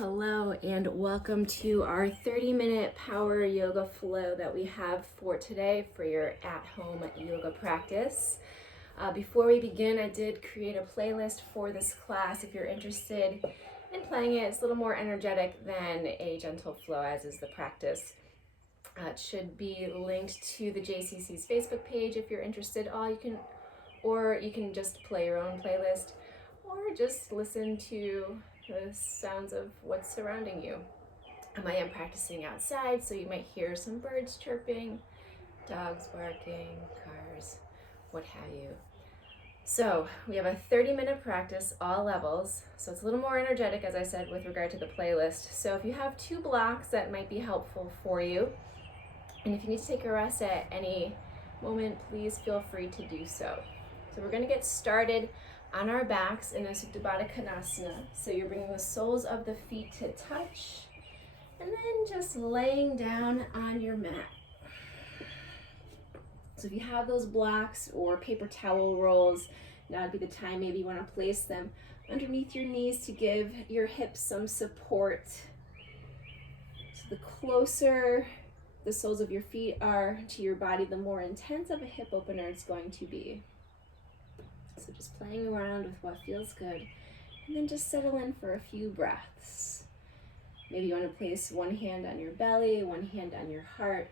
Hello and welcome to our 30-minute power yoga flow that we have for today for your at-home yoga practice. Before we begin, I did create a playlist for this class if you're interested in playing it. It's a little more energetic than a gentle flow, as is the practice. It should be linked to the JCC's Facebook page if you're interested. Or you can just play your own playlist, or just listen to the sounds of what's surrounding you. I am practicing outside, so you might hear some birds chirping, dogs barking, cars, what have you. So we have a 30-minute practice, all levels, so it's a little more energetic, as I said, with regard to the playlist. So if you have 2 blocks, that might be helpful for you. And if you need to take a rest at any moment, please feel free to do so. So we're going to get started on our backs in a Supta Baddha Konasana. So you're bringing the soles of the feet to touch, and then just laying down on your mat. So if you have those blocks or paper towel rolls, now would be the time maybe you want to place them underneath your knees to give your hips some support. So the closer the soles of your feet are to your body, the more intense of a hip opener it's going to be. So just playing around with what feels good, and then just settle in for a few breaths. Maybe you want to place one hand on your belly, one hand on your heart.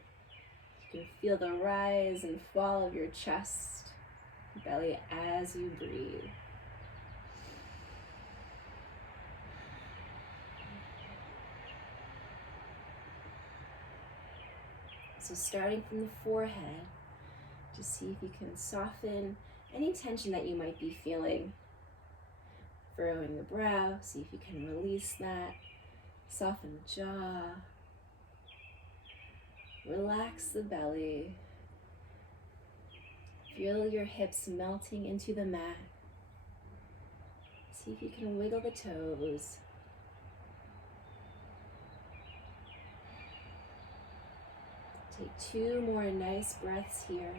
You can feel the rise and fall of your chest, belly as you breathe. So starting from the forehead, just see if you can soften any tension that you might be feeling. Furrowing the brow, see if you can release that. Soften the jaw. Relax the belly. Feel your hips melting into the mat. See if you can wiggle the toes. Take 2 more nice breaths here.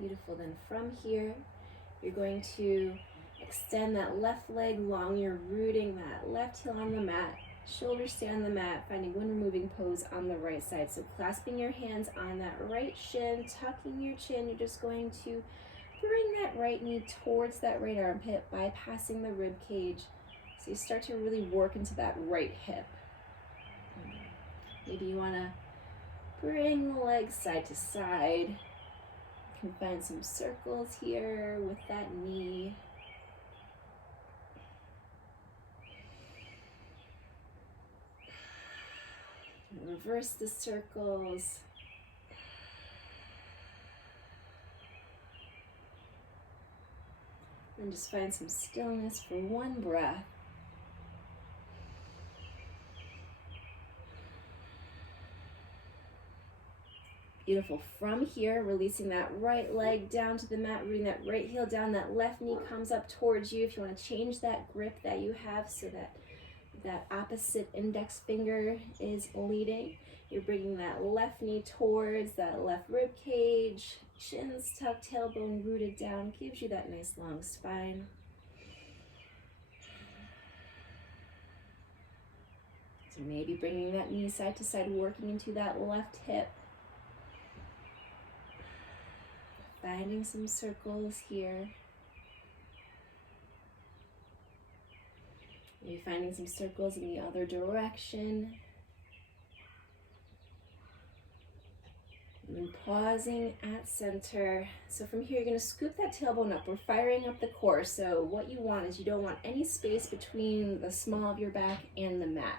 Beautiful. Then from here, you're going to extend that left leg long. You're rooting that left heel on the mat. Shoulders stay on the mat, finding wind removing pose on the right side. So clasping your hands on that right shin, tucking your chin. You're just going to bring that right knee towards that right armpit, bypassing the rib cage. So you start to really work into that right hip. Maybe you want to bring the legs side to side. You can find some circles here with that knee. Reverse the circles. And just find some stillness for one breath. Beautiful. From here, releasing that right leg down to the mat, rooting that right heel down, that left knee comes up towards you. If you want to change that grip that you have so that that opposite index finger is leading, you're bringing that left knee towards that left rib cage, shins tucked, tailbone rooted down, gives you that nice long spine. So maybe bringing that knee side to side, working into that left hip. Finding some circles here. Maybe finding some circles in the other direction. And then pausing at center. So from here, you're going to scoop that tailbone up. We're firing up the core. So what you want is you don't want any space between the small of your back and the mat.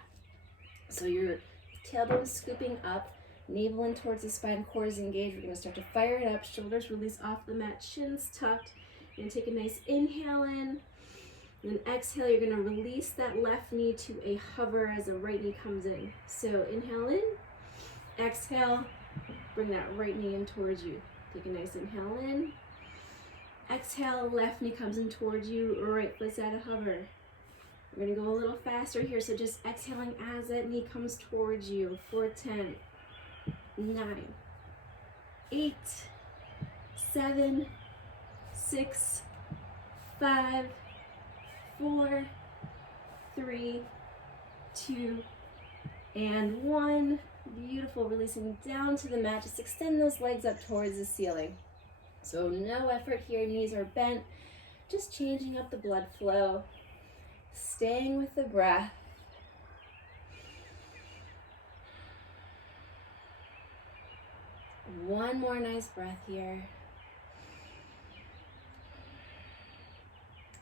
So your tailbone is scooping up. Navel in towards the spine, core is engaged. We're going to start to fire it up. Shoulders release off the mat, shins tucked. You're going to take a nice inhale in. Then exhale, you're going to release that left knee to a hover as the right knee comes in. So inhale in, exhale, bring that right knee in towards you. Take a nice inhale in. Exhale, left knee comes in towards you, right foot's at a hover. We're going to go a little faster here, so just exhaling as that knee comes towards you for 10, 9, 8, 7, 6, 5, 4, 3, 2, and 1. Beautiful. Releasing down to the mat. Just extend those legs up towards the ceiling. So no effort here, knees are bent. Just changing up the blood flow. Staying with the breath. One more nice breath here.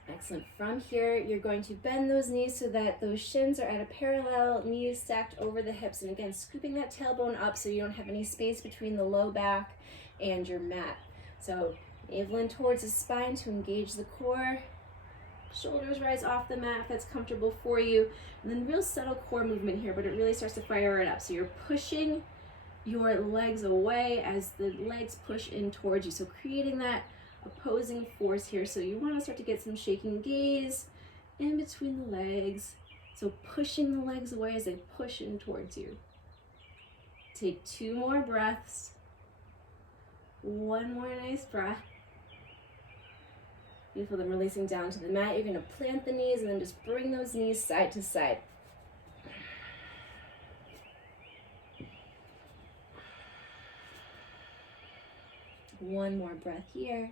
Excellent. From here, you're going to bend those knees so that those shins are at a parallel, knees stacked over the hips. And again, scooping that tailbone up so you don't have any space between the low back and your mat. So navel in towards the spine to engage the core. Shoulders rise off the mat if that's comfortable for you. And then real subtle core movement here, but it really starts to fire it up. So you're pushing your legs away as the legs push in towards you. So creating that opposing force here. So you want to start to get some shaking gaze in between the legs. So pushing the legs away as they push in towards you. Take 2 more breaths. 1 more nice breath. Beautiful. Then releasing down to the mat. You're going to plant the knees and then just bring those knees side to side. One more breath here.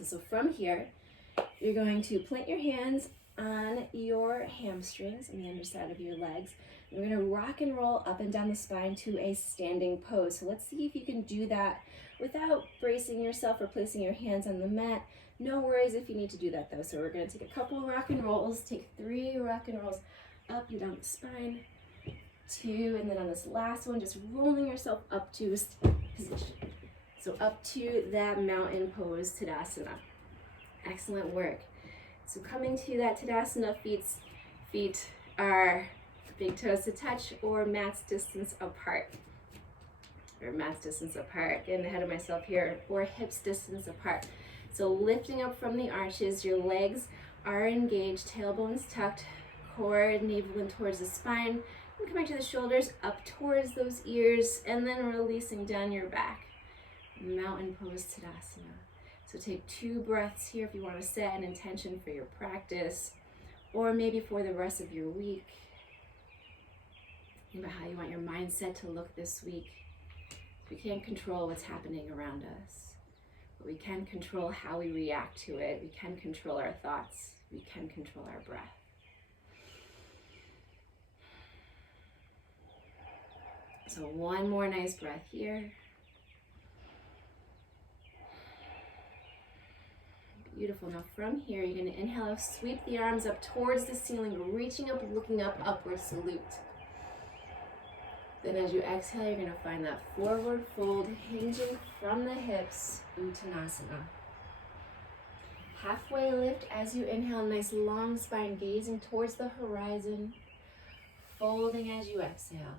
So from here, you're going to plant your hands on your hamstrings and the underside of your legs. We're going to rock and roll up and down the spine to a standing pose. So let's see if you can do that without bracing yourself or placing your hands on the mat. No worries if you need to do that though. So we're going to take a couple rock and rolls, take 3 rock and rolls up and down the spine, 2, and then on this last one, just rolling yourself up to a position. So up to that mountain pose, Tadasana. Excellent work. So coming to that Tadasana, feet are big toes to touch or mat's distance apart. Or mat's distance apart, getting ahead of myself here, or hips distance apart. So lifting up from the arches, your legs are engaged, tailbones tucked, core, navel in towards the spine, and coming to the shoulders, up towards those ears, and then releasing down your back. Mountain pose, Tadasana. So take 2 breaths here if you want to set an intention for your practice, or maybe for the rest of your week. Think about how you want your mindset to look this week. We can't control what's happening around us, but we can control how we react to it. We can control our thoughts. We can control our breath. So one more nice breath here. Beautiful. Now from here, you're going to inhale, sweep the arms up towards the ceiling, reaching up, looking up, upward salute. Then as you exhale, you're going to find that forward fold, hinging from the hips, Uttanasana. Halfway lift as you inhale, nice long spine, gazing towards the horizon, folding as you exhale.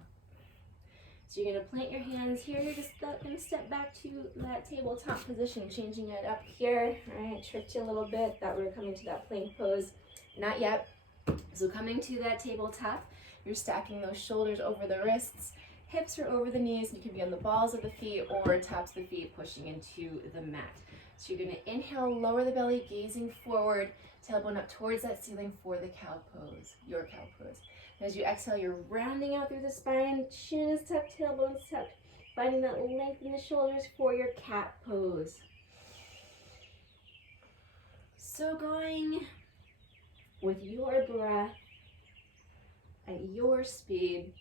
So you're going to plant your hands here. You're just going to step back to that tabletop position, changing it up here. All right, tricked you a little bit. Thought we were coming to that plank pose. Not yet. So coming to that tabletop, you're stacking those shoulders over the wrists. Hips are over the knees. You can be on the balls of the feet or tops of the feet, pushing into the mat. So you're going to inhale, lower the belly, gazing forward, tailbone up towards that ceiling for the cow pose, your cow pose. As you exhale, you're rounding out through the spine, chin is tucked, tailbone is tucked, finding that length in the shoulders for your cat pose. So going with your breath at your speed,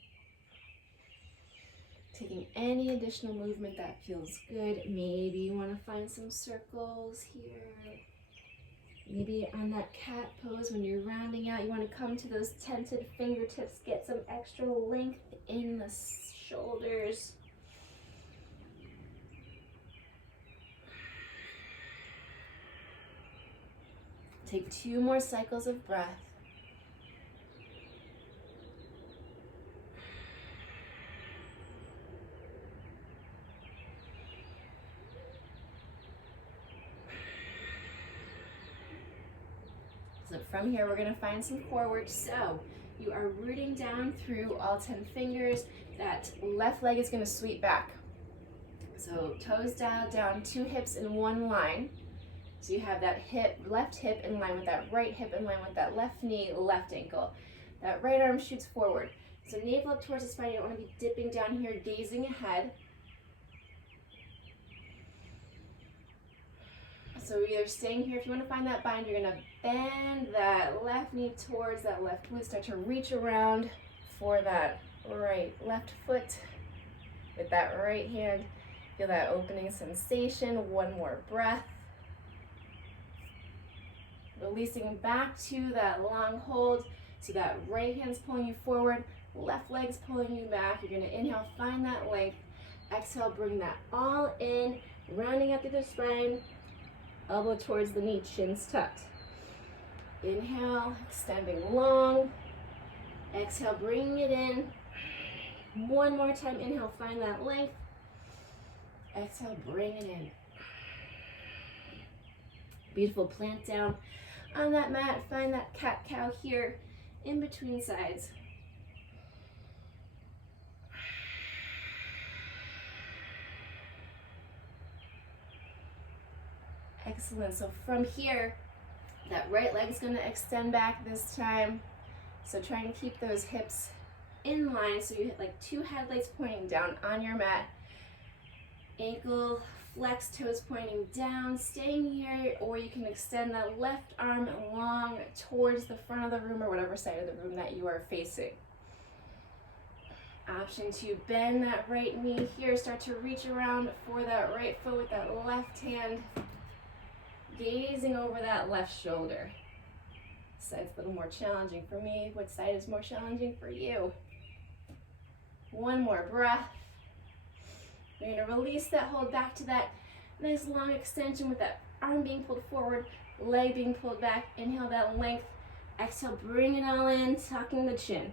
taking any additional movement that feels good. Maybe you want to find some circles here. Maybe on that cat pose, when you're rounding out, you want to come to those tented fingertips, get some extra length in the shoulders. Take 2 more cycles of breath. So from here, we're going to find some core work. So You are rooting down through all 10 fingers. That left leg is going to sweep back. So toes down, 2 hips in one line. So you have that left hip in line with that right hip in line with that left knee, left ankle. That right arm shoots forward. So navel up towards the spine. You don't want to be dipping down here, gazing ahead. So either staying here, if you want to find that bind, you're going to bend that left knee towards that left glute. Start to reach around for that left foot with that right hand. Feel that opening sensation. One more breath. Releasing back to that long hold. So that right hand's pulling you forward, left leg's pulling you back. You're going to inhale, find that length. Exhale, bring that all in, rounding up through the spine. Elbow towards the knee, chin's tucked. Inhale, extending long. Exhale, bringing it in. One more time, inhale, find that length. Exhale, bring it in. Beautiful, plant down on that mat. Find that cat-cow here in between sides. Excellent. So from here, that right leg's going to extend back this time. So try and keep those hips in line. So you hit like 2 headlights pointing down on your mat. Ankle flex, toes pointing down, staying here, or you can extend that left arm long towards the front of the room or whatever side of the room that you are facing. Option to bend that right knee here. Start to reach around for that right foot with that left hand. Gazing over that left shoulder. This side's a little more challenging for me. What side is more challenging for you? One more breath. You're going to release that hold back to that nice long extension with that arm being pulled forward, leg being pulled back. Inhale that length. Exhale, bring it all in, tucking the chin.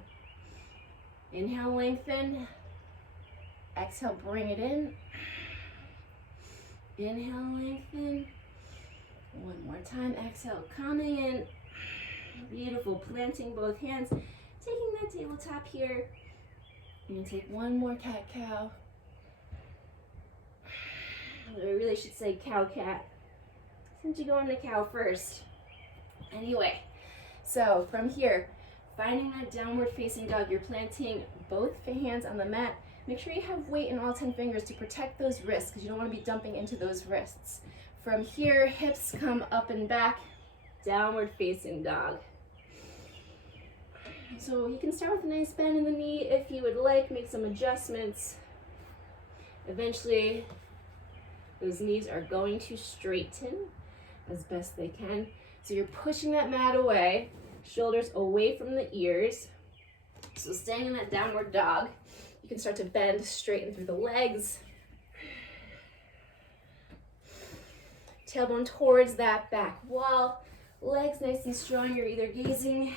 Inhale, lengthen. Exhale, bring it in. Inhale, lengthen. One more time. Exhale, coming in. Beautiful. Planting both hands. Taking that tabletop here. You're going to take one more cat-cow. I really should say cow-cat, since you go into cow first. Anyway, so from here, finding that downward facing dog, you're planting both hands on the mat. Make sure you have weight in all 10 fingers to protect those wrists, because you don't want to be dumping into those wrists. From here, hips come up and back, downward facing dog. So you can start with a nice bend in the knee if you would like, make some adjustments. Eventually, those knees are going to straighten as best they can. So you're pushing that mat away, shoulders away from the ears. So staying in that downward dog, you can start to bend, straighten through the legs. Tailbone towards that back wall. Legs nice and strong. You're either gazing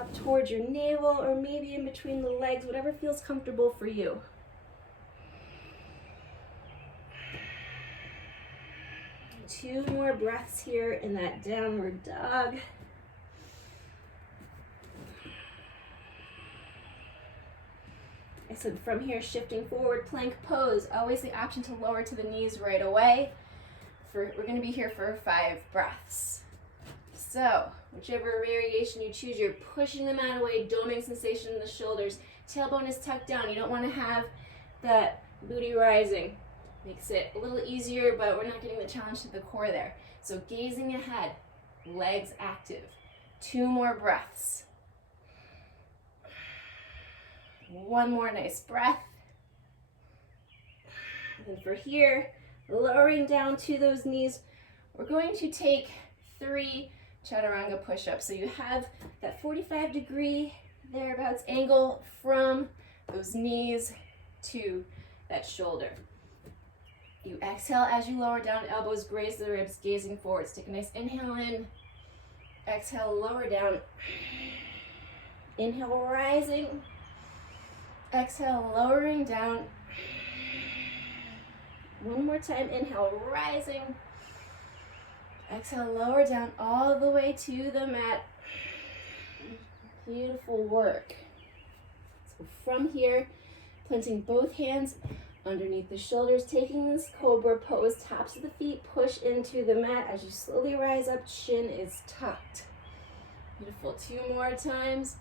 up towards your navel or maybe in between the legs, whatever feels comfortable for you. Two more breaths here in that downward dog. I said from here, shifting forward, plank pose. Always the option to lower to the knees right away. We're going to be here for 5 breaths. So, whichever variation you choose, you're pushing the mat away, doming sensation in the shoulders. Tailbone is tucked down. You don't want to have that booty rising. Makes it a little easier, but we're not getting the challenge to the core there. So gazing ahead, legs active. 2 more breaths. One more nice breath. And for here, lowering down to those knees, we're going to take 3 chaturanga push-ups. So you have that 45-degree thereabouts angle from those knees to that shoulder. You exhale as you lower down, elbows graze the ribs, gazing forwards. Take a nice inhale in. Exhale, lower down. Inhale, rising. Exhale, lowering down. One more time, inhale, rising. Exhale, lower down all the way to the mat. Beautiful work. So from here, planting both hands underneath the shoulders, taking this cobra pose, tops of the feet push into the mat as you slowly rise up, chin is tucked. Beautiful, 2 more times.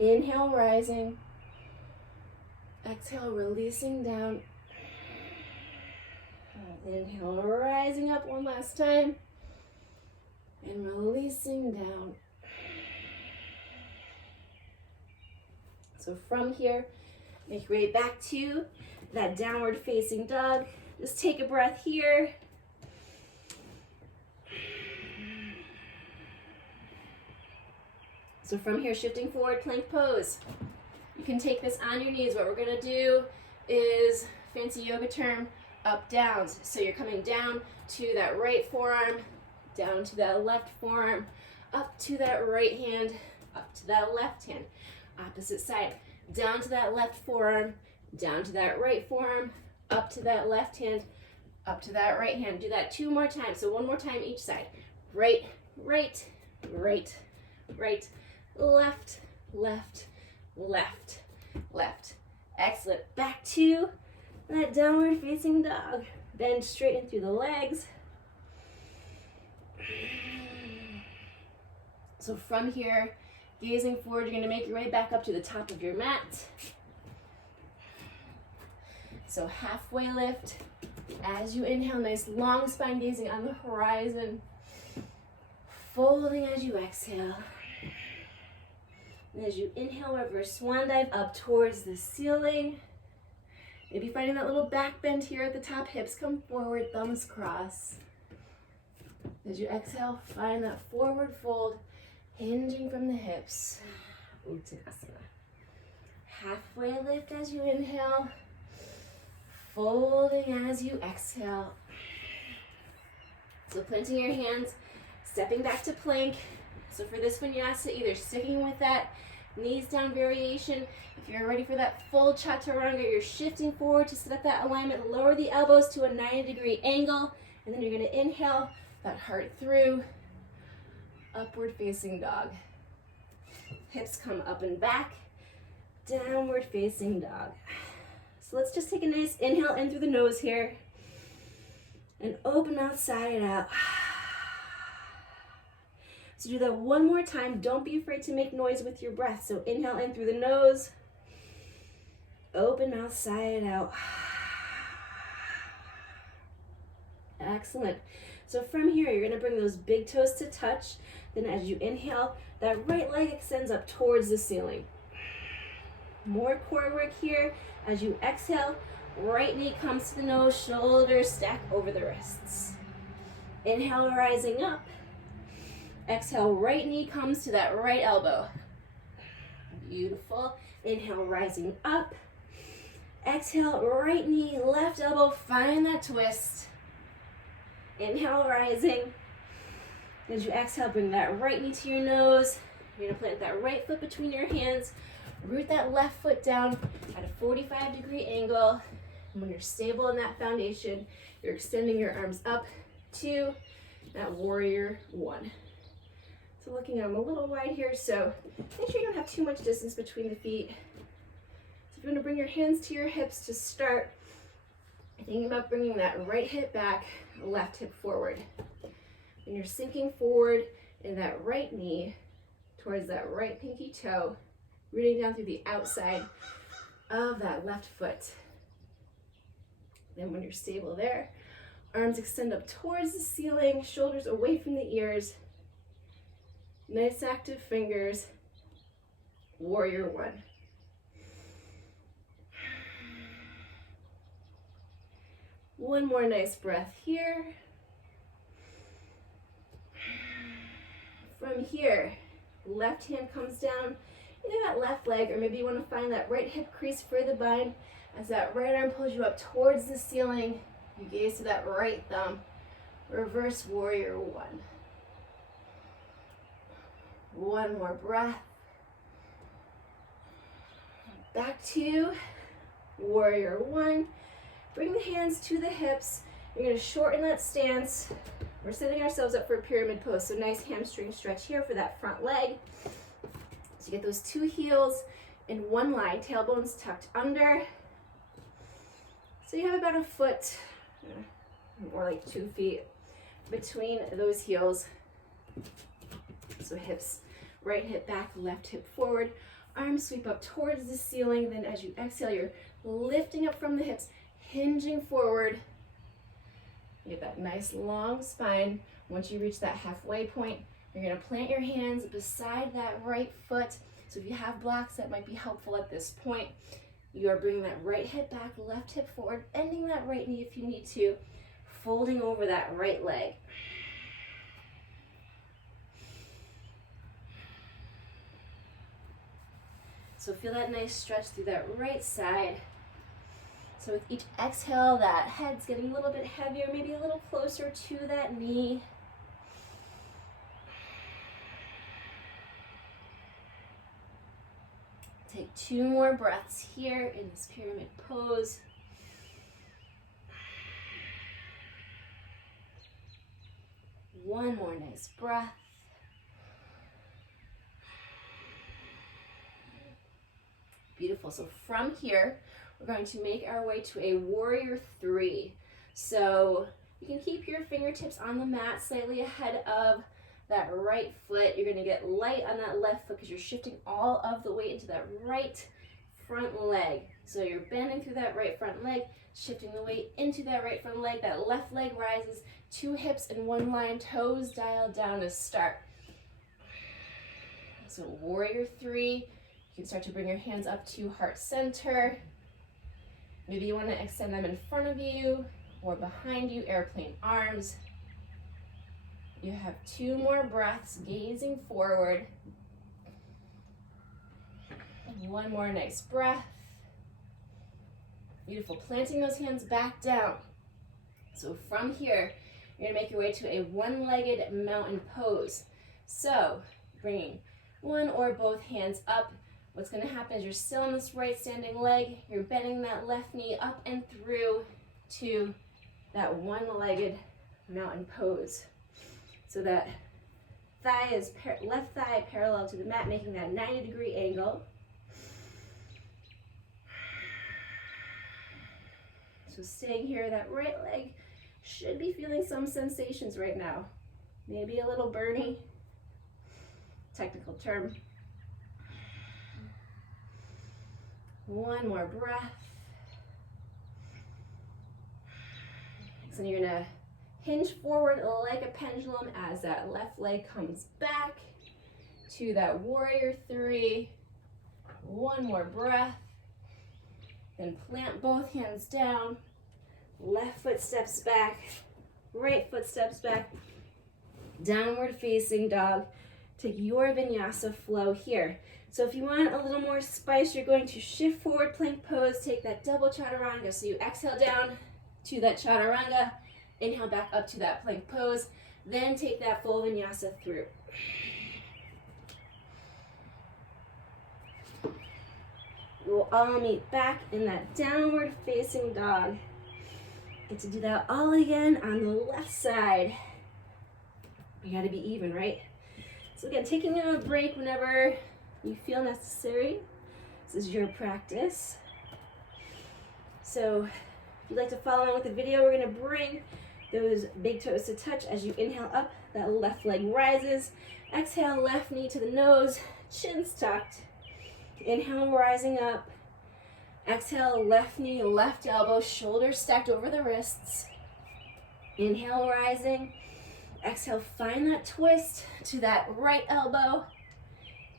Inhale, rising. Exhale, releasing down. Inhale, rising up one last time. And releasing down. So from here, make your way back to that downward facing dog. Just take a breath here. So from here, shifting forward, plank pose. You can take this on your knees. What we're gonna do is, fancy yoga term, up downs. So you're coming down to that right forearm, down to that left forearm, up to that right hand, up to that left hand. Opposite side, down to that left forearm, down to that right forearm, up to that left hand, up to that right hand. Do that 2 more times. So 1 more time each side. Right, right, right, right, left, left, left, left. Excellent. Back to that downward facing dog. Bend straight in through the legs. So from here, gazing forward, you're going to make your way back up to the top of your mat. So halfway lift. As you inhale, nice long spine, gazing on the horizon. Folding as you exhale. And as you inhale, reverse swan dive up towards the ceiling. Maybe finding that little back bend here at the top. Hips come forward, thumbs cross. As you exhale, find that forward fold, hinging from the hips. Uttanasana. Halfway lift as you inhale, folding as you exhale. So planting your hands, stepping back to plank. So for this vinyasa, either sticking with that knees down variation. If you're ready for that full chaturanga, you're shifting forward to set up that alignment, lower the elbows to a 90-degree angle, and then you're going to inhale that heart through, upward facing dog. Hips come up and back, downward facing dog. So let's just take a nice inhale in through the nose here, and open mouth, sigh it out. So do that 1 more time. Don't be afraid to make noise with your breath. So inhale in through the nose, open mouth, sigh it out. Excellent. So from here, you're gonna bring those big toes to touch. Then as you inhale, that right leg extends up towards the ceiling. More core work here. As you exhale, right knee comes to the nose, shoulders stack over the wrists. Inhale, rising up. Exhale, right knee comes to that right elbow. Beautiful. Inhale, rising up. Exhale, right knee, left elbow, find that twist. Inhale, rising. As you exhale, bring that right knee to your nose. You're gonna plant that right foot between your hands. Root that left foot down at a 45-degree angle. And when you're stable in that foundation, you're extending your arms up to that warrior 1. So looking, I'm a little wide here, so make sure you don't have too much distance between the feet. So if you want to bring your hands to your hips to start, thinking about bringing that right hip back, left hip forward. And you're sinking forward in that right knee towards that right pinky toe, rooting down through the outside of that left foot. Then when you're stable there, arms extend up towards the ceiling, shoulders away from the ears. Nice active fingers, warrior 1. One more nice breath here. From here, left hand comes down, either that left leg, or maybe you want to find that right hip crease for the bind. As that right arm pulls you up towards the ceiling, you gaze to that right thumb, reverse warrior 1. One more breath. Back to warrior 1. Bring the hands to the hips. You're going to shorten that stance. We're setting ourselves up for a pyramid pose. So nice hamstring stretch here for that front leg. So get those two heels in one line, tailbones tucked under. So you have about a foot, or like 2 feet between those heels. So hips, right hip back, left hip forward. Arms sweep up towards the ceiling. Then as you exhale, you're lifting up from the hips, hinging forward. You get that nice long spine. Once you reach that halfway point, you're gonna plant your hands beside that right foot. So if you have blocks, that might be helpful at this point. You are bringing that right hip back, left hip forward, bending that right knee if you need to, folding over that right leg. So feel that nice stretch through that right side. So with each exhale, that head's getting a little bit heavier, maybe a little closer to that knee. Take 2 more breaths here in this pyramid pose. One more nice breath. Beautiful. So from here, we're going to make our way to a warrior 3. So you can keep your fingertips on the mat slightly ahead of that right foot. You're going to get light on that left foot because you're shifting all of the weight into that right front leg. So you're bending through that right front leg, shifting the weight into that right front leg. That left leg rises, 2 hips in one line, toes dialed down to start. So warrior 3, you can start to bring your hands up to heart center. Maybe you want to extend them in front of you or behind you, airplane arms. You have 2 more breaths, gazing forward. And 1 more nice breath. Beautiful. Planting those hands back down. So from here, you're going to make your way to a one-legged mountain pose. So bringing one or both hands up. What's going to happen is you're still on this right standing leg. You're bending that left knee up and through to that one-legged mountain pose. So that thigh is left thigh parallel to the mat, making that 90-degree angle. So staying here, that right leg should be feeling some sensations right now. Maybe a little burny, technical term. 1 more breath. So you're gonna hinge forward like a pendulum as that left leg comes back to that warrior 3. 1 more breath. Then plant both hands down. Left foot steps back. Right foot steps back. Downward facing dog. Take your vinyasa flow here. So if you want a little more spice, you're going to shift forward, plank pose, take that double chaturanga. So you exhale down to that chaturanga. Inhale back up to that plank pose, then take that full vinyasa through. We'll all meet back in that downward facing dog. Get to do that all again on the left side. We gotta be even, right? So again, taking a break whenever you feel necessary. This is your practice. So if you'd like to follow along with the video, we're gonna bring those big toes to touch as you inhale up, that left leg rises. Exhale, left knee to the nose, chin's tucked. Inhale, rising up. Exhale, left knee, left elbow, shoulders stacked over the wrists. Inhale, rising. Exhale, find that twist to that right elbow.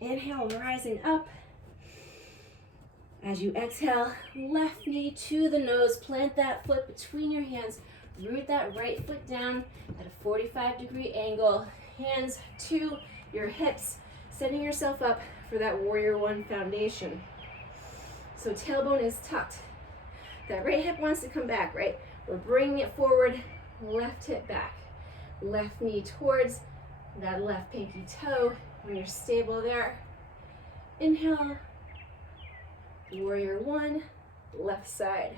Inhale, rising up. As you exhale, left knee to the nose, plant that foot between your hands. Root that right foot down at a 45-degree angle. Hands to your hips, setting yourself up for that warrior 1 foundation. So tailbone is tucked. That right hip wants to come back, right? We're bringing it forward, left hip back. Left knee towards that left pinky toe. When you're stable there, inhale, warrior 1, left side.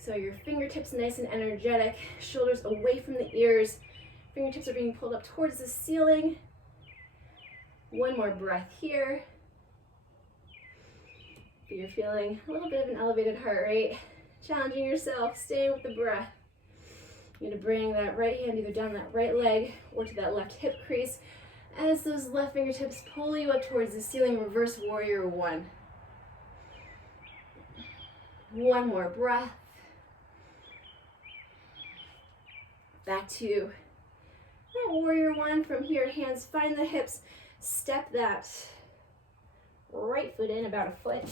So your fingertips nice and energetic, shoulders away from the ears. Fingertips are being pulled up towards the ceiling. One more breath here. If you're feeling a little bit of an elevated heart rate, challenging yourself, staying with the breath. You're going to bring that right hand either down that right leg or to that left hip crease. As those left fingertips pull you up towards the ceiling, reverse warrior one. One more breath. Back to that warrior one. From here, hands find the hips. Step that right foot in about a foot,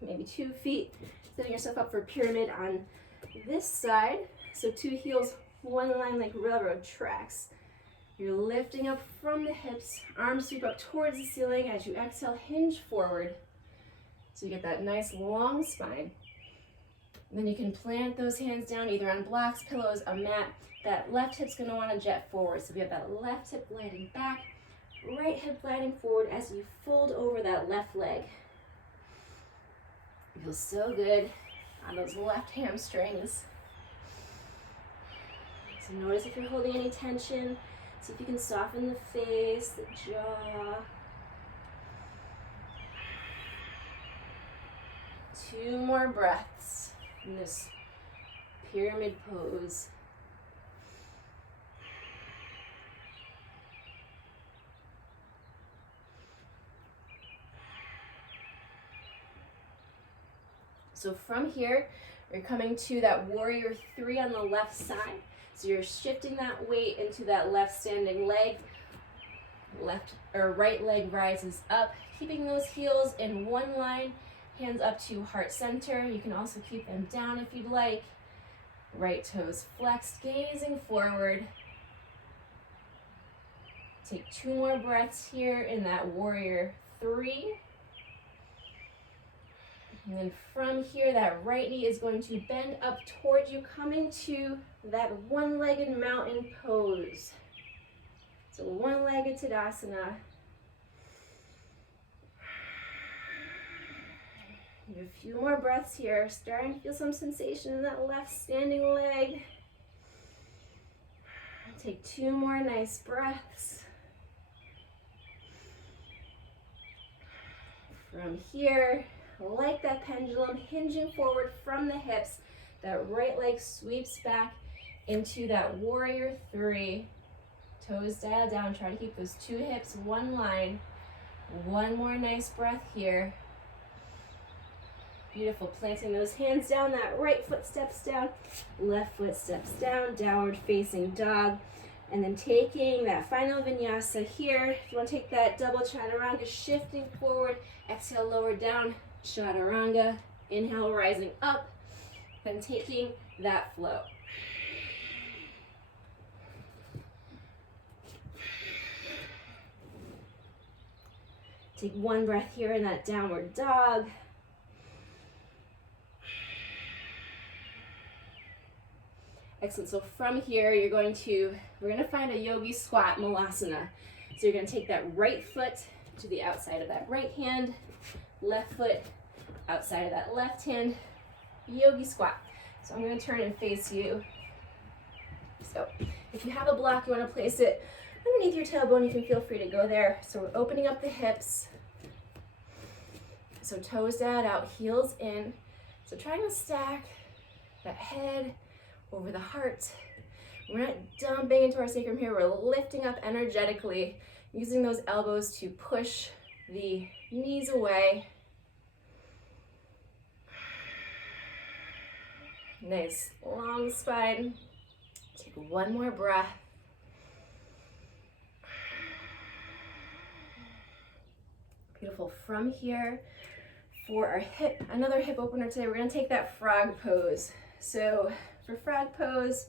maybe 2 feet. Setting yourself up for pyramid on this side. So 2 heels, one line like railroad tracks. You're lifting up from the hips, arms sweep up towards the ceiling. As you exhale, hinge forward. So you get that nice long spine. And then you can plant those hands down either on blocks, pillows, a mat. That left hip's gonna wanna jet forward. So we have that left hip gliding back, right hip gliding forward as you fold over that left leg. It feels so good on those left hamstrings. So notice if you're holding any tension. See if you can soften the face, the jaw. 2 more breaths in this pyramid pose. So from here, we're coming to that warrior 3 on the left side. So you're shifting that weight into that left standing leg. Left or right leg rises up, keeping those heels in one line, hands up to heart center. You can also keep them down if you'd like. Right toes flexed, gazing forward. Take 2 more breaths here in that warrior 3. And then from here, that right knee is going to bend up towards you, coming to that one-legged mountain pose. So one-legged Tadasana. You have a few more breaths here. Starting to feel some sensation in that left standing leg. Take 2 more nice breaths. From here, like that pendulum, hinging forward from the hips, that right leg sweeps back into that warrior 3. Toes dial down, try to keep those 2 hips one line. One more nice breath here. Beautiful, planting those hands down, that right foot steps down, left foot steps down, downward facing dog. And then taking that final vinyasa here, if you want to take that double chaturanga, shifting forward, exhale, lower down, chaturanga, inhale, rising up, then taking that flow. Take 1 breath here in that downward dog. Excellent, so from here, we're going to find a yogi squat malasana. So you're gonna take that right foot to the outside of that right hand, left foot outside of that left hand, yogi squat. So I'm gonna turn and face you. So if you have a block, you wanna place it underneath your tailbone, you can feel free to go there. So we're opening up the hips. So toes down, out, heels in. So trying to stack that head over the heart. We're not dumping into our sacrum here, we're lifting up energetically, using those elbows to push the knees away. Nice long spine. Take 1 more breath. Beautiful. From here, for our another hip opener today, we're gonna take that frog pose. So for frog pose,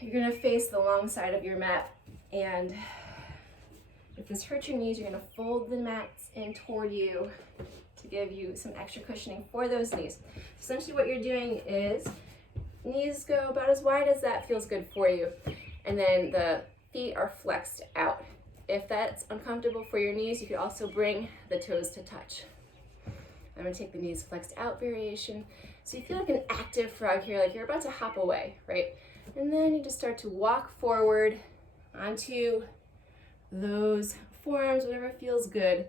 you're gonna face the long side of your mat, and if this hurts your knees, you're gonna fold the mats in toward you to give you some extra cushioning for those knees. Essentially what you're doing is knees go about as wide as that feels good for you, and then the feet are flexed out. If that's uncomfortable for your knees, you could also bring the toes to touch. I'm gonna take the knees flexed out variation. So you feel like an active frog here, like you're about to hop away, right? And then you just start to walk forward onto those forearms, whatever feels good.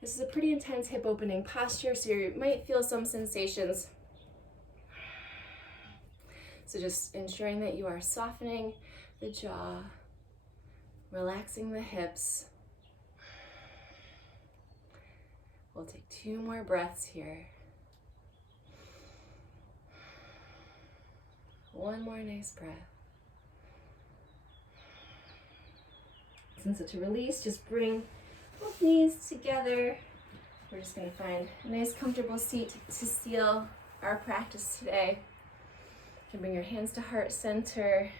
This is a pretty intense hip opening posture, so you might feel some sensations. So just ensuring that you are softening the jaw, relaxing the hips. We'll take 2 more breaths here. 1 more nice breath. And so to release, just bring both knees together. We're just going to find a nice comfortable seat to seal our practice today. You can bring your hands to heart center,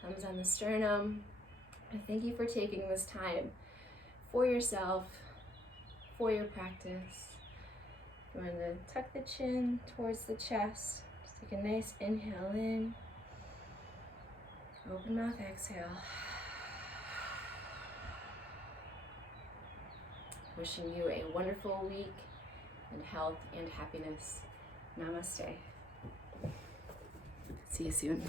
thumbs on the sternum. And thank you for taking this time for yourself, for your practice. You want to tuck the chin towards the chest. Just take a nice inhale in. Open mouth, exhale. Wishing you a wonderful week in health and happiness. Namaste. See you soon.